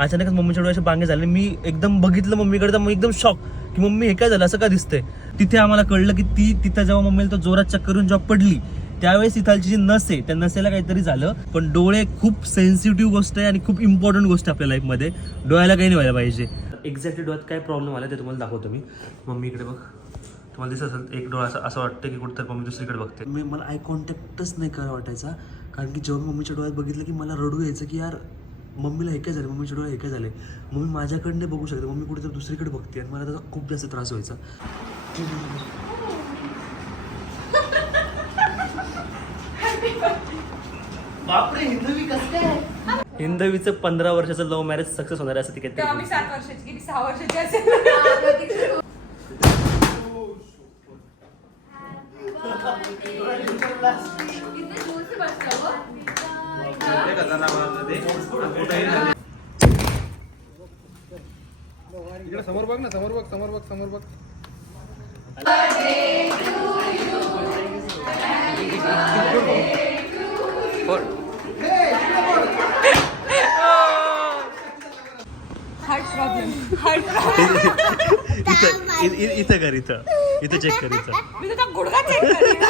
अचानकच मम्मीच्या डोळ्याचे बांगे झाले. मी एकदम बघितलं मम्मीकडे तर मग एकदम शॉक की मम्मी हे काय झालं, असं का दिसतंय. तिथे आम्हाला कळलं की तिथं जेव्हा मम्मीला तो जोरात चक्कर येऊन जेव्हा पडली त्यावेळेस इथालची जी नस आहे त्या नसेला काहीतरी झालं. पण डोळे खूप सेन्सिटिव्ह गोष्ट आहे आणि खूप इम्पॉर्टंट गोष्ट आहे आपल्या लाईफमध्ये. डोळ्याला काही नाही व्हायला पाहिजे. एक्झॅक्टली डोळ्यात काय प्रॉब्लेम आला ते तुम्हाला दाखवतो मी. मम्मी इकडे बघ, तुम्हाला दिसत असेल एक डोळा असं वाटतं की कुठं मम्मी दुसरीकडे बघते. मला आय कॉन्टॅक्टच नाही करा वाटायचा, कारण की जेव्हा मम्मीच्या डोळ्यात बघितलं की मला रडू यायचं की यार मम्मीला हे काय झालं, मम्मीच्या डोळ्यात हे काय झाले. मम्मी माझ्याकडे बघू शकते, मम्मी कुठेतरी दुसरीकडे बघते आणि मला त्याचा खूप जास्त त्रास व्हायचा. बापरे, हिंदवी कसं काय? हिंदवीचं 15 वर्षाचं लव्ह मॅरेज सक्सेस होणार आहे असं तिकीट. आम्ही 7 वर्षाची किती 6 वर्षाची असेल. समोर बघ ना, समोर बघ, समोर बघ, समोर बघ. Heart problem. इथं कर, इथं चेक कर, इथं. मी तुझा गुडघा चेक करेन.